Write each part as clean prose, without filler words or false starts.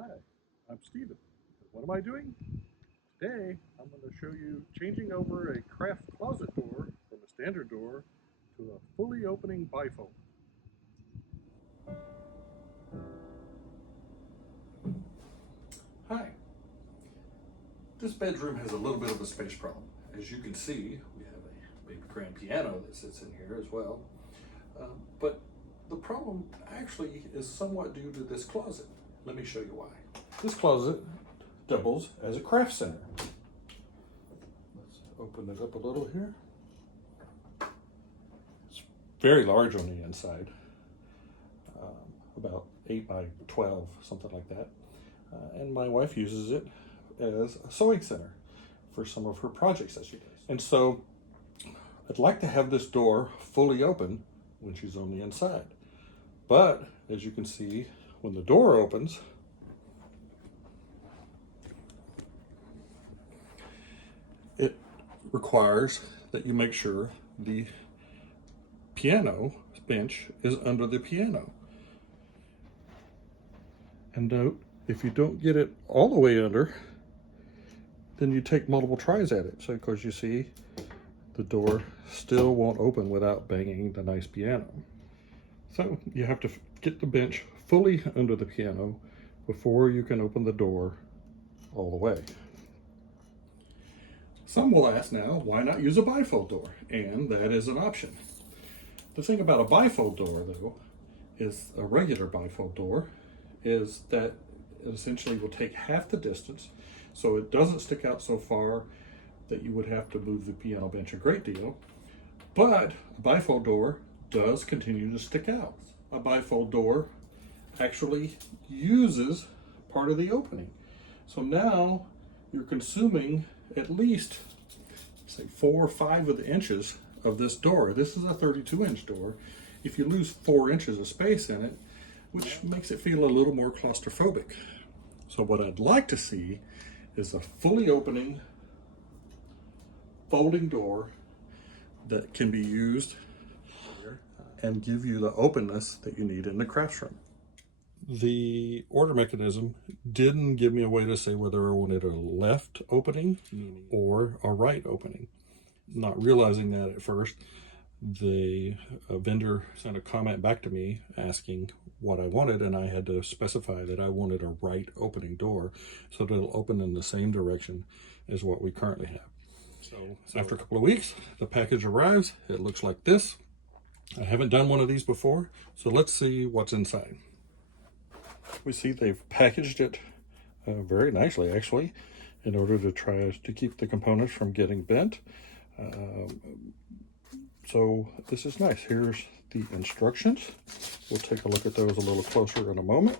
Hi, I'm Steven. What am I doing? Today, I'm going to show you changing over a craft closet door from a standard door to a fully opening bifold. Hi. This bedroom has a little bit of a space problem. As you can see, we have a big grand piano that sits in here as well. But the problem actually is somewhat due to this closet. Let me show you why. This closet doubles as a craft center. Let's open it up a little here. It's very large on the inside, about 8 by 12, something like that. And my wife uses it as a sewing center for some of her projects that she does. And so I'd like to have this door fully open when she's on the inside. But as you can see, when the door opens, it requires that you make sure the piano bench is under the piano. And note, if you don't get it all the way under, then you take multiple tries at it. So of course you see the door still won't open without banging the nice piano. So you have to get the bench fully under the piano before you can open the door all the way. Some will ask now, why not use a bifold door? And that is an option. The thing about a bifold door though, is a regular bifold door, is that it essentially will take half the distance, so it doesn't stick out so far that you would have to move the piano bench a great deal. But a bifold door does continue to stick out. A bifold door actually uses part of the opening. So now you're consuming at least, say, 4 or 5 of the inches of this door. This is a 32-inch door. If you lose 4 inches of space in it, which makes it feel a little more claustrophobic. So what I'd like to see is a fully opening folding door that can be used and give you the openness that you need in the crafts room. The order mechanism didn't give me a way to say whether I wanted a left opening or a right opening. Not realizing that at first, the vendor sent a comment back to me asking what I wanted, and I had to specify that I wanted a right opening door so that it'll open in the same direction as what we currently have. So after a couple of weeks, the package arrives. It looks like this. I haven't done one of these before, so let's see what's inside. We see they've packaged it very nicely, actually, in order to try to keep the components from getting bent. So this is nice. Here's the instructions. We'll take a look at those a little closer in a moment.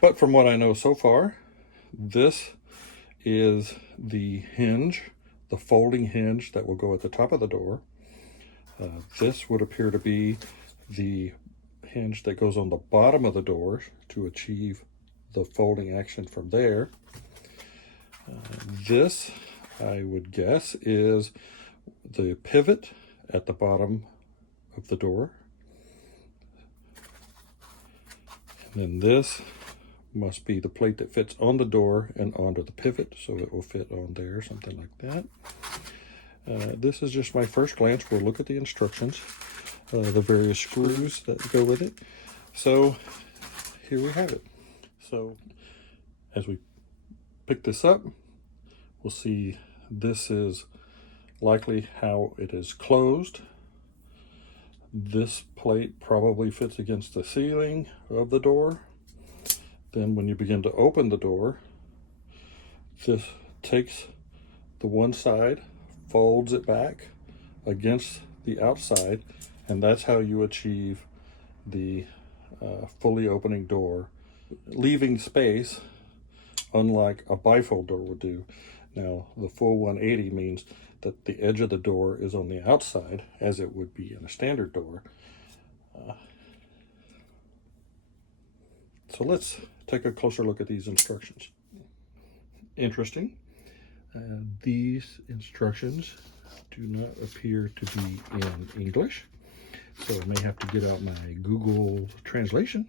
But from what I know so far, this is the hinge, the folding hinge that will go at the top of the door. This would appear to be the hinge that goes on the bottom of the door to achieve the folding action from there. This, I would guess, is the pivot at the bottom of the door. And then this must be the plate that fits on the door and onto the pivot, so it will fit on there, something like that. This is just my first glance. We'll look at the instructions, the various screws that go with it. So here we have it. So as we pick this up, we'll see this is likely how it is closed. This plate probably fits against the ceiling of the door. Then when you begin to open the door, this takes the one side, folds it back against the outside, and that's how you achieve the fully opening door, leaving space unlike a bifold door would do. Now, the full 180 means that the edge of the door is on the outside, as it would be in a standard door. So let's take a closer look at these instructions. Interesting. These instructions do not appear to be in English, so I may have to get out my Google translation.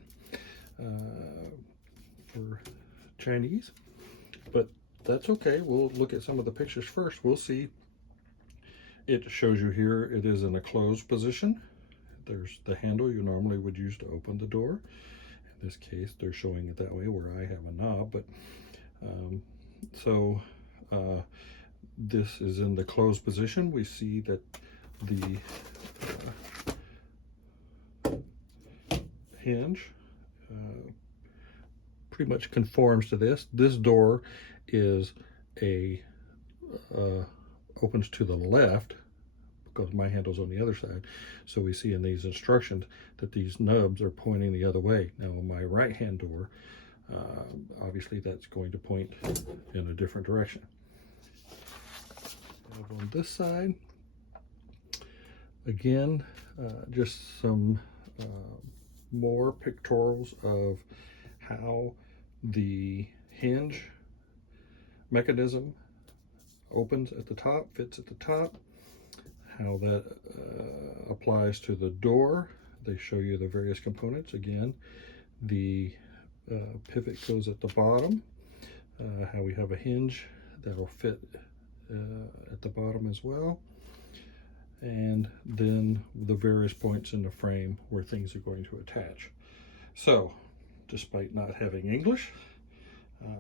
for Chinese, but that's okay. We'll look at some of the pictures first. We'll see. It shows you here it is in a closed position. There's the handle you normally would use to open the door. In this case, they're showing it that way where I have a knob, but this is in the closed position. We see that the hinge pretty much conforms to this. This door is opens to the left because my handle's on the other side. So we see in these instructions that these nubs are pointing the other way. Now on my right hand door, obviously that's going to point in a different direction. On this side, again, just some more pictorials of how the hinge mechanism opens at the top, fits at the top, how that applies to the door. They show you the various components. Again, the pivot goes at the bottom, how we have a hinge that'll fit at the bottom as well, and then the various points in the frame where things are going to attach. So despite not having English,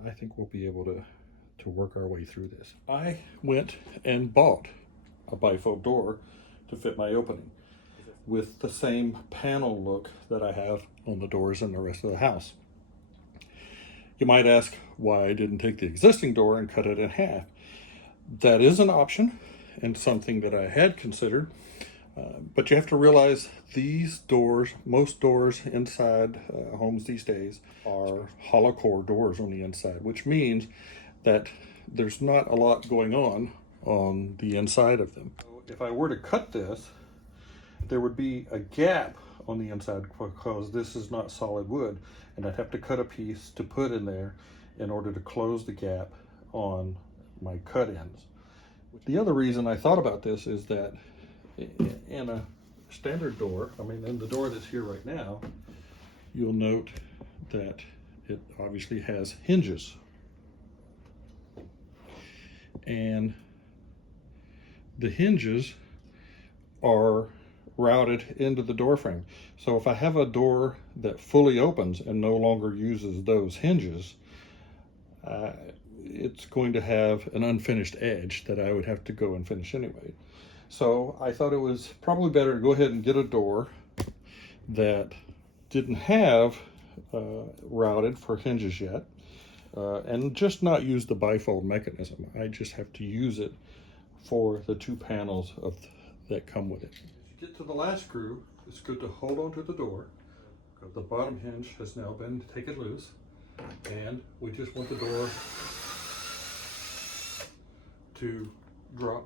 I think we'll be able to work our way through this. I went and bought a bifold door to fit my opening with the same panel look that I have on the doors in the rest of the house. You might ask why I didn't take the existing door and cut it in half. That is an option and something that I had considered, but you have to realize these doors, most doors inside homes these days, are hollow core doors on the inside, which means that there's not a lot going on the inside of them. If I were to cut this, there would be a gap on the inside because this is not solid wood, and I'd have to cut a piece to put in there in order to close the gap on my cut ends. The other reason I thought about this is that in a standard door, I mean in the door that's here right now, you'll note that it obviously has hinges. And the hinges are routed into the door frame. So if I have a door that fully opens and no longer uses those hinges, it's going to have an unfinished edge that I would have to go and finish anyway. So I thought it was probably better to go ahead and get a door that didn't have routed for hinges yet, and just not use the bifold mechanism. I just have to use it for the two panels that come with it. As you get to the last screw, it's good to hold onto the door. The bottom hinge has now been taken loose, and we just want the door to drop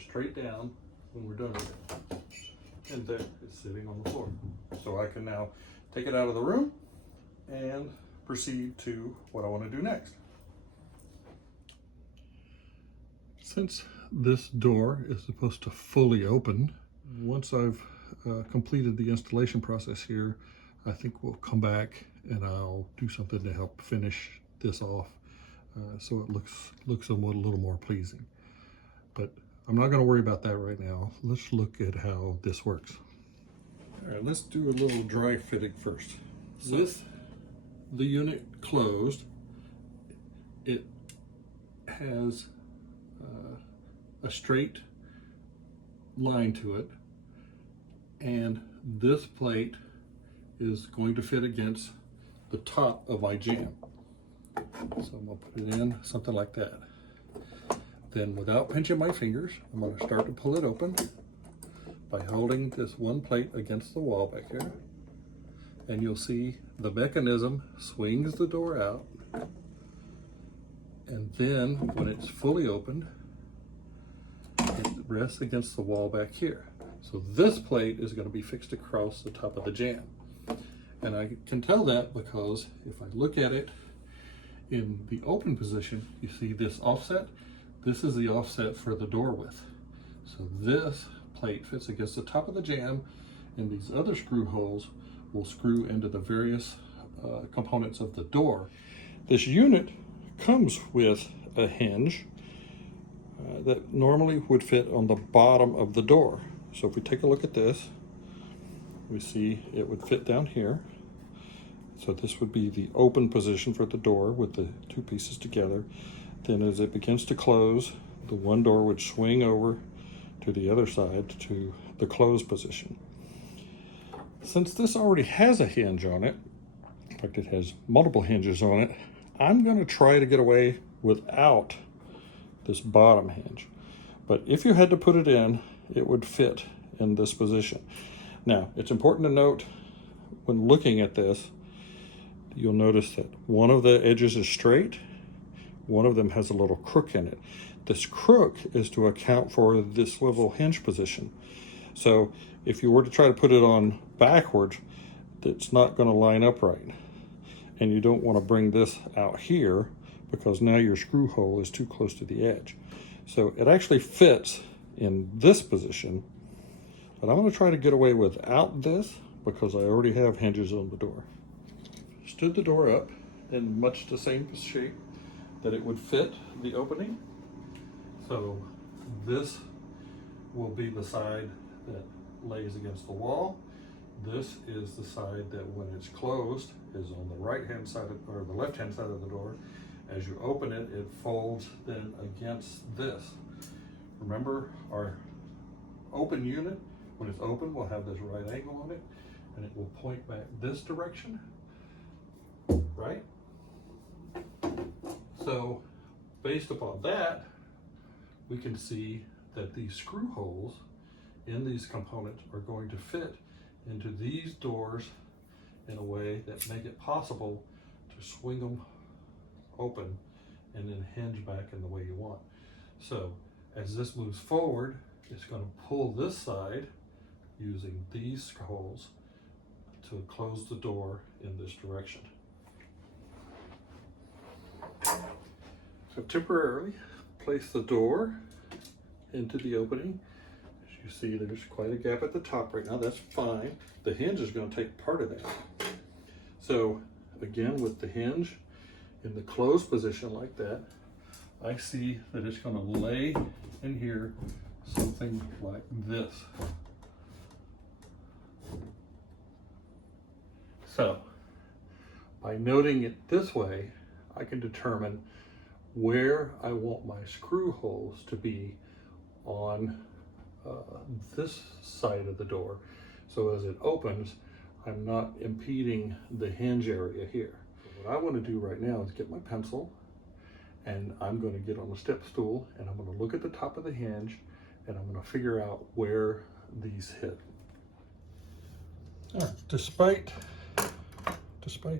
straight down when we're done with it. And then it's sitting on the floor. So I can now take it out of the room and proceed to what I want to do next. Since this door is supposed to fully open, once I've completed the installation process here, I think we'll come back and I'll do something to help finish this off so it looks a little more pleasing. But I'm not going to worry about that right now. Let's look at how this works. All right, let's do a little dry fitting first. With the unit closed, it has a straight line to it, and this plate is going to fit against the top of my jamb. So I'm going to put it in something like that. Then without pinching my fingers, I'm going to start to pull it open by holding this one plate against the wall back here. And you'll see the mechanism swings the door out. And then when it's fully opened, it rests against the wall back here. So this plate is going to be fixed across the top of the jamb. And I can tell that because if I look at it in the open position, you see this offset. This is the offset for the door width. So this plate fits against the top of the jamb, and these other screw holes will screw into the various components of the door. This unit comes with a hinge that normally would fit on the bottom of the door. So if we take a look at this, we see it would fit down here. So this would be the open position for the door with the two pieces together. Then as it begins to close, the one door would swing over to the other side to the closed position. Since this already has a hinge on it, in fact it has multiple hinges on it, I'm going to try to get away without this bottom hinge. But if you had to put it in, it would fit in this position. Now, it's important to note when looking at this, you'll notice that one of the edges is straight, one of them has a little crook in it. This crook is to account for this little hinge position. So if you were to try to put it on backwards, it's not going to line up right. And you don't want to bring this out here because now your screw hole is too close to the edge. So it actually fits in this position, but I'm going to try to get away without this because I already have hinges on the door. Stood the door up in much the same shape that it would fit the opening. So this will be the side that lays against the wall. This is the side that when it's closed is on the right hand side or the left hand side of the door. As you open it, it folds then against this. Remember, our open unit, when it's open, will have this right angle on it and it will point back this direction, right? So based upon that, we can see that these screw holes in these components are going to fit into these doors in a way that make it possible to swing them open and then hinge back in the way you want. So as this moves forward, it's going to pull this side using these holes to close the door in this direction. So temporarily place the door into the opening. As you see, there's quite a gap at the top right now. That's fine. The hinge is going to take part of that. So again, with the hinge in the closed position like that, I see that it's going to lay in here something like this. So by noting it this way, I can determine where I want my screw holes to be on this side of the door. So as it opens, I'm not impeding the hinge area here. What I want to do right now is get my pencil, and I'm going to get on the step stool and I'm going to look at the top of the hinge and I'm going to figure out where these hit. Despite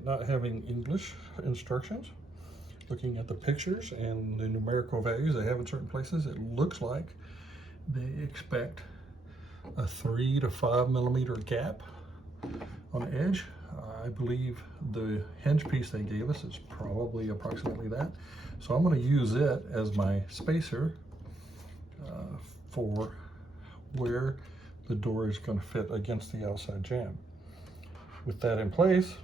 not having English instructions, looking at the pictures and the numerical values they have in certain places, it looks like they expect a 3 to 5 millimeter gap on the edge. I believe the hinge piece they gave us is probably approximately that. So I'm going to use it as my spacer for where the door is going to fit against the outside jamb. With that in place,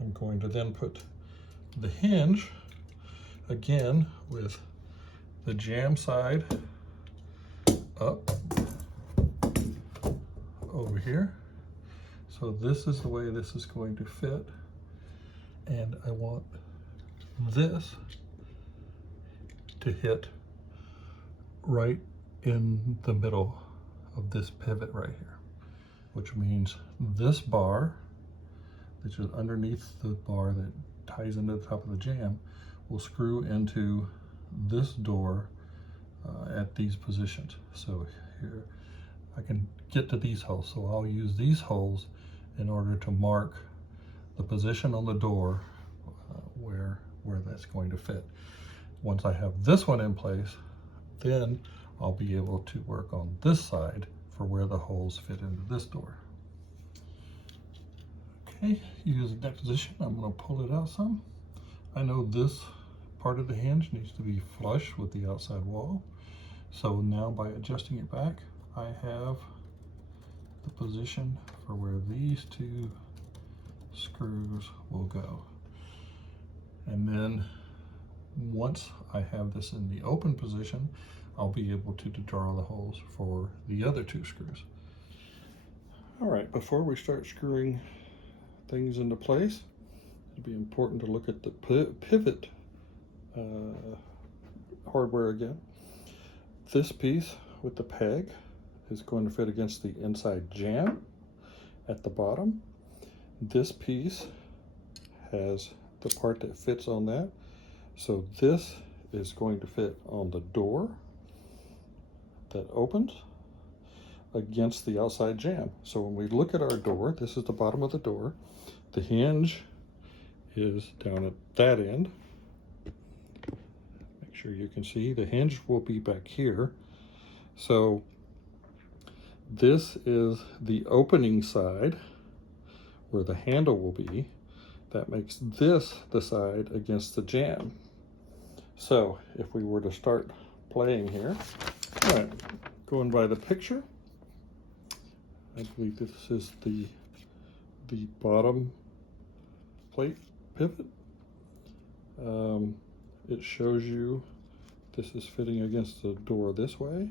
I'm going to then put the hinge again with the jamb side up over here. So this is the way this is going to fit, and I want this to hit right in the middle of this pivot right here, which means this bar, which is underneath the bar that ties into the top of the jamb, will screw into this door at these positions. So here I can get to these holes, so I'll use these holes in order to mark the position on the door where that's going to fit. Once I have this one in place, then I'll be able to work on this side for where the holes fit into this door. Okay, using that position, I'm going to pull it out some. I know this part of the hinge needs to be flush with the outside wall. So now by adjusting it back, I have the position for where these two screws will go. And then once I have this in the open position, I'll be able to draw the holes for the other 2 screws. All right, before we start screwing things into place, it'd be important to look at the pivot hardware again. This piece with the peg is going to fit against the inside jamb at the bottom. This piece has the part that fits on that. So this is going to fit on the door that opens against the outside jamb. So when we look at our door, this is the bottom of the door. The hinge is down at that end. Make sure you can see the hinge will be back here. So this is the opening side where the handle will be. That makes this the side against the jamb. So if we were to start playing here, all right, going by the picture, I believe this is the bottom plate pivot. It shows you this is fitting against the door this way.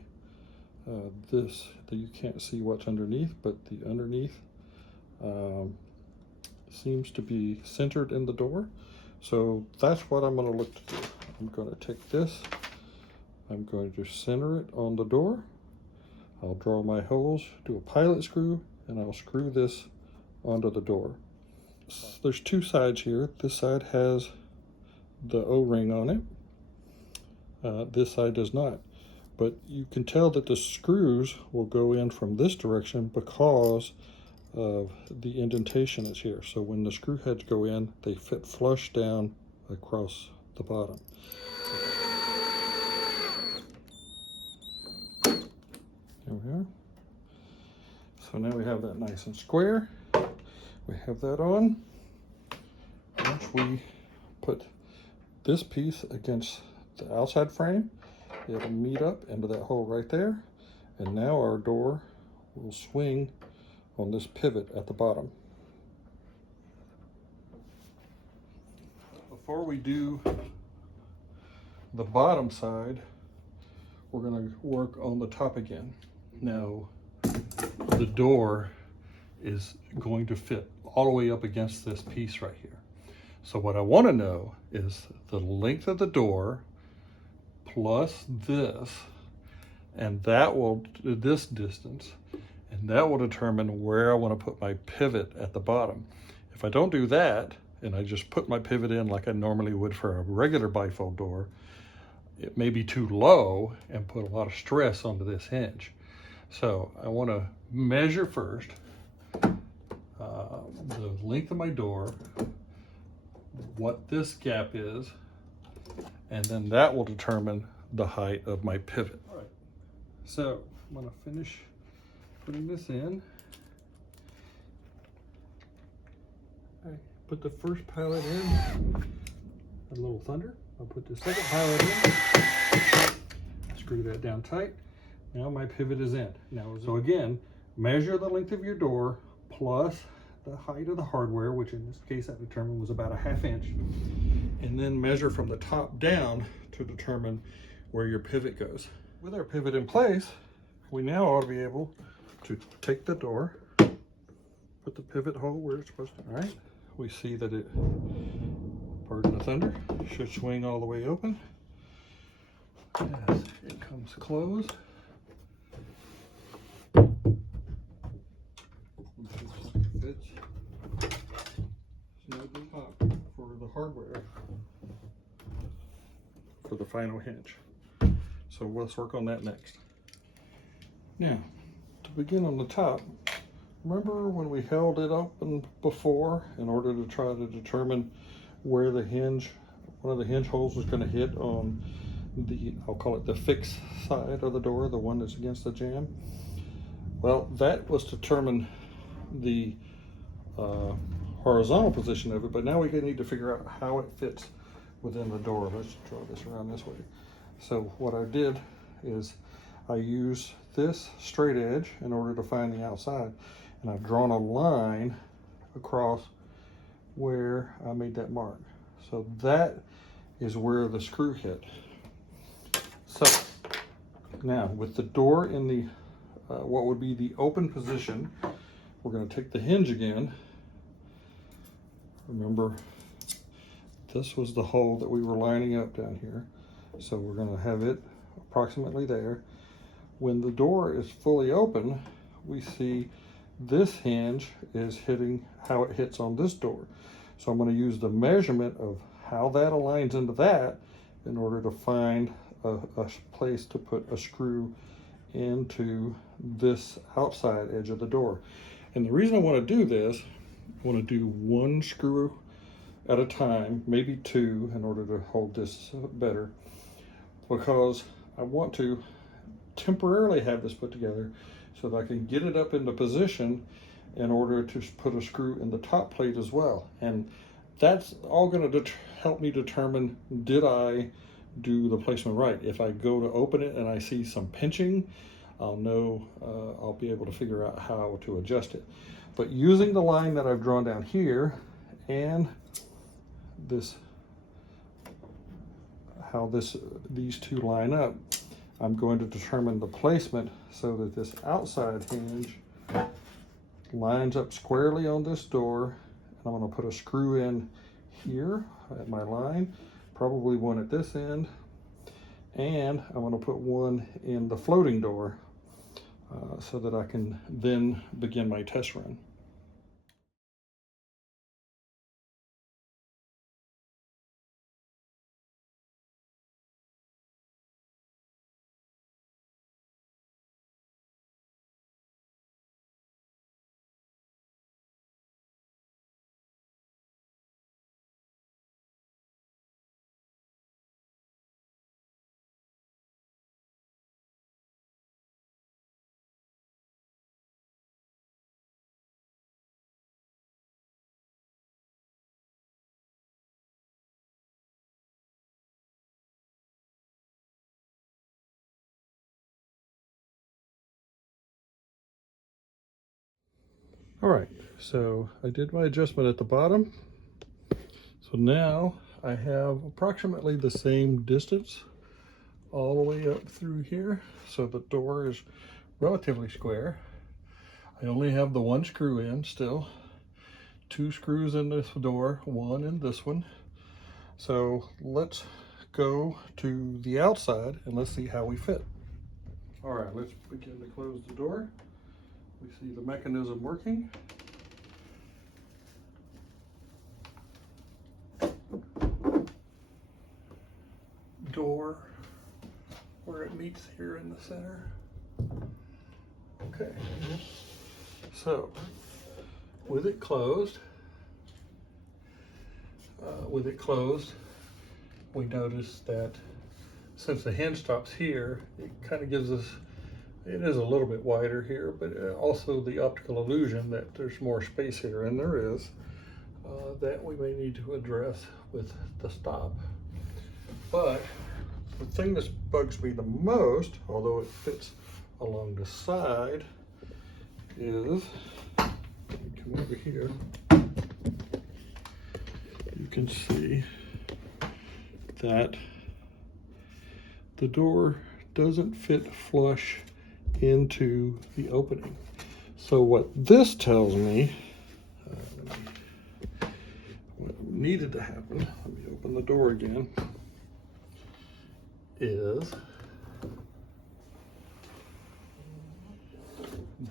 You can't see what's underneath, but the underneath seems to be centered in the door. So that's what I'm going to look to do. I'm going to take this, I'm going to center it on the door. I'll draw my holes, do a pilot screw, and I'll screw this onto the door. There's 2 sides here. This side has the O-ring on it. This side does not. But you can tell that the screws will go in from this direction because of the indentation that's here. So when the screw heads go in, they fit flush down across the bottom. There we are. So now we have that nice and square. We have that on. Once we put this piece against the outside frame, it'll meet up into that hole right there. And now our door will swing on this pivot at the bottom. Before we do the bottom side, we're going to work on the top again. Now, the door is going to fit all the way up against this piece right here. So what I want to know is the length of the door plus this, and that will, this distance, and that will determine where I want to put my pivot at the bottom. If I don't do that, and I just put my pivot in like I normally would for a regular bifold door, it may be too low and put a lot of stress onto this hinge. So I want to measure first the length of my door, what this gap is, and then that will determine the height of my pivot. All right. So I'm going to finish putting this in. I put the first pilot in, a little thunder. I'll put the second pilot in, screw that down tight. Now my pivot is in. So again, measure the length of your door plus the height of the hardware, which in this case I determined was about a 1/2 inch. And then measure from the top down to determine where your pivot goes. With our pivot in place, we now ought to be able to take the door, put the pivot hole where it's supposed to. All right, we see that it, pardon the thunder, should swing all the way open. As it comes closed, fits snugly up for the hardware for the final hinge. So let's work on that next. Now, to begin on the top, remember when we held it open before in order to try to determine where the hinge, one of the hinge holes was going to hit on the, I'll call it the fixed side of the door, the one that's against the jamb? Well, that was to determine the horizontal position of it, but now we need to figure out how it fits within the door. Let's draw this around this way. So what I did is I used this straight edge in order to find the outside, and I've drawn a line across where I made that mark. So that is where the screw hit. So now with the door in the what would be the open position, we're going to take the hinge again. Remember, this was the hole that we were lining up down here. So we're going to have it approximately there. When the door is fully open, we see this hinge is hitting how it hits on this door. So I'm going to use the measurement of how that aligns into that in order to find a place to put a screw into this outside edge of the door. And the reason I want to do this, I want to do one screw at a time, maybe two, in order to hold this better, because I want to temporarily have this put together so that I can get it up into position in order to put a screw in the top plate as well. And that's all going to help me determine, did I do the placement right? If I go to open it and I see some pinching, I'll know, I'll be able to figure out how to adjust it. But using the line that I've drawn down here and this, how these two line up, I'm going to determine the placement so that this outside hinge lines up squarely on this door. And I'm going to put a screw in here at my line, probably one at this end, and I'm going to put one in the floating door so that I can then begin my test run. All right, so I did my adjustment at the bottom. So now I have approximately the same distance all the way up through here. So the door is relatively square. I only have the one screw in still. Two screws in this door, one in this one. So let's go to the outside and let's see how we fit. All right, let's begin to close the door. We see the mechanism working. Door where it meets here in the center. Okay, so with it closed, we notice that since the hinge stops here, it kind of gives us, it is a little bit wider here, but also the optical illusion that there's more space here, and there is, that we may need to address with the stop. But the thing that bugs me the most, although it fits along the side, is, let me come over here, you can see that the door doesn't fit flush into the opening. So what this tells me, what needed to happen, let me open the door again, is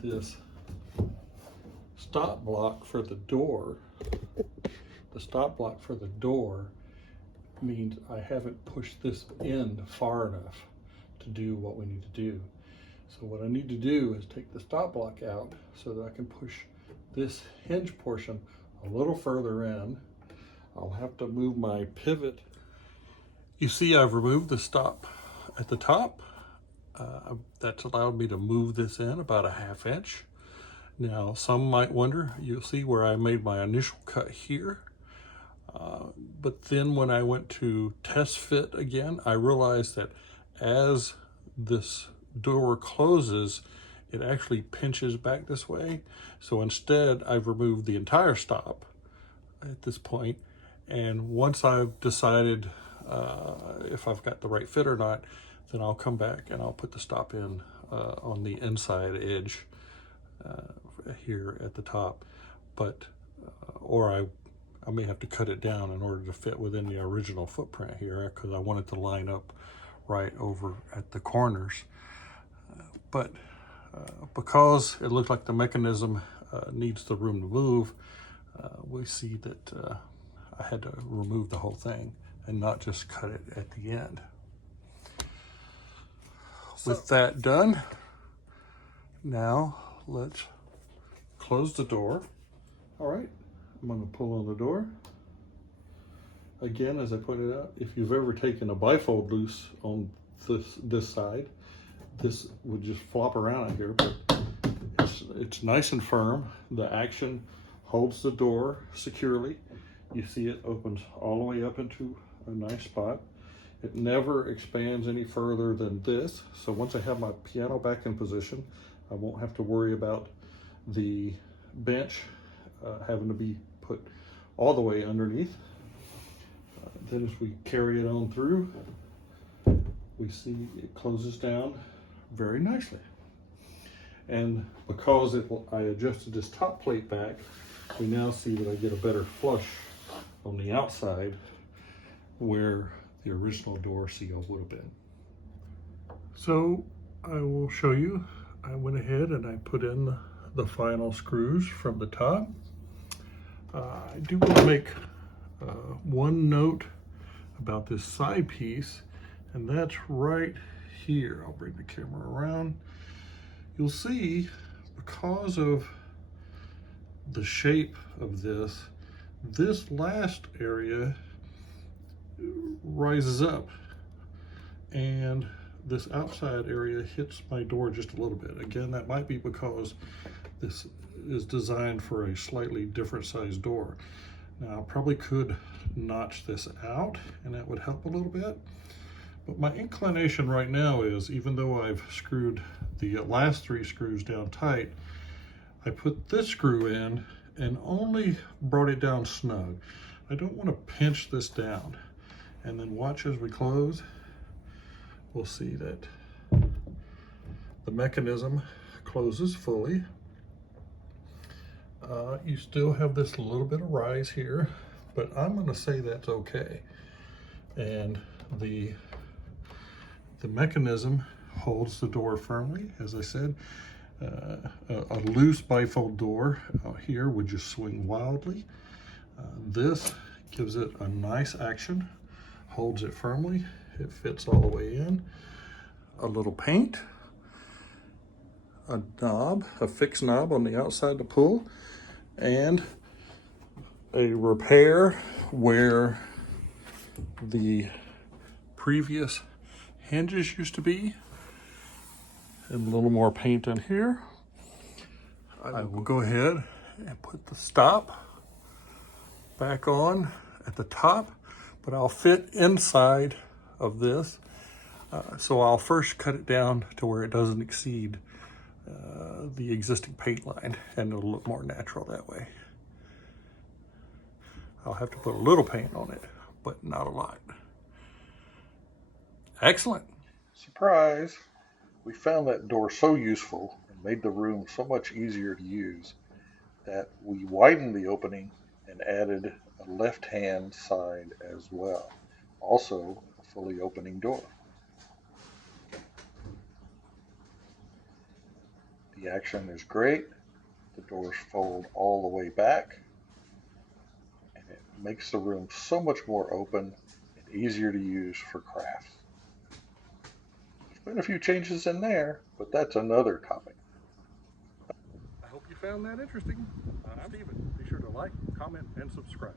this stop block for the door. The stop block for the door means I haven't pushed this in far enough to do what we need to do. So what I need to do is take the stop block out so that I can push this hinge portion a little further in. I'll have to move my pivot. You see, I've removed the stop at the top. That's allowed me to move this in about a ½ inch. Now, some might wonder, you'll see where I made my initial cut here. But then when I went to test fit again, I realized that as this door closes, it actually pinches back this way. So instead, I've removed the entire stop at this point. And once I've decided if I've got the right fit or not, then I'll come back and I'll put the stop in on the inside edge here at the top. But or I may have to cut it down in order to fit within the original footprint here, because I want it to line up right over at the corners. But because it looked like the mechanism needs the room to move, we see that I had to remove the whole thing and not just cut it at the end. With that done, now let's close the door. All right, I'm going to pull on the door. Again, as I pointed out, if you've ever taken a bifold loose on this side, this would just flop around in here, but it's nice and firm. The action holds the door securely. You see it opens all the way up into a nice spot. It never expands any further than this. So once I have my piano back in position, I won't have to worry about the bench having to be put all the way underneath. Then as we carry it on through, we see it closes down very nicely. And because I adjusted this top plate back, we now see that I get a better flush on the outside where the original door seal would have been. So I will show you. I went ahead and I put in the final screws from the top. I do want to make one note about this side piece, and that's right here. I'll bring the camera around. You'll see, because of the shape of this last area rises up, and this outside area hits my door just a little bit. Again, that might be because this is designed for a slightly different size door. Now, I probably could notch this out and that would help a little bit. But my inclination right now is, even though I've screwed the last 3 screws down tight, I put this screw in and only brought it down snug. I don't want to pinch this down. And then watch as we close, we'll see that the mechanism closes fully. You still have this little bit of rise here, but I'm going to say that's okay. And the mechanism holds the door firmly. As I said, a loose bifold door here would just swing wildly. This gives it a nice action, holds it firmly, it fits all the way in. A little paint, a knob, a fixed knob on the outside to pull, and a repair where the previous hinges used to be, and a little more paint in here. I will go ahead and put the stop back on at the top, but I'll fit inside of this. So I'll first cut it down to where it doesn't exceed the existing paint line, and it'll look more natural that way. I'll have to put a little paint on it, but not a lot. Excellent. Surprise! We found that door so useful and made the room so much easier to use that we widened the opening and added a left-hand side as well. Also, a fully opening door. The action is great. The doors fold all the way back, and it makes the room so much more open and easier to use for crafts. There's been a few changes in there, but that's another topic. I hope you found that interesting. I'm Steven. Be sure to like, comment, and subscribe.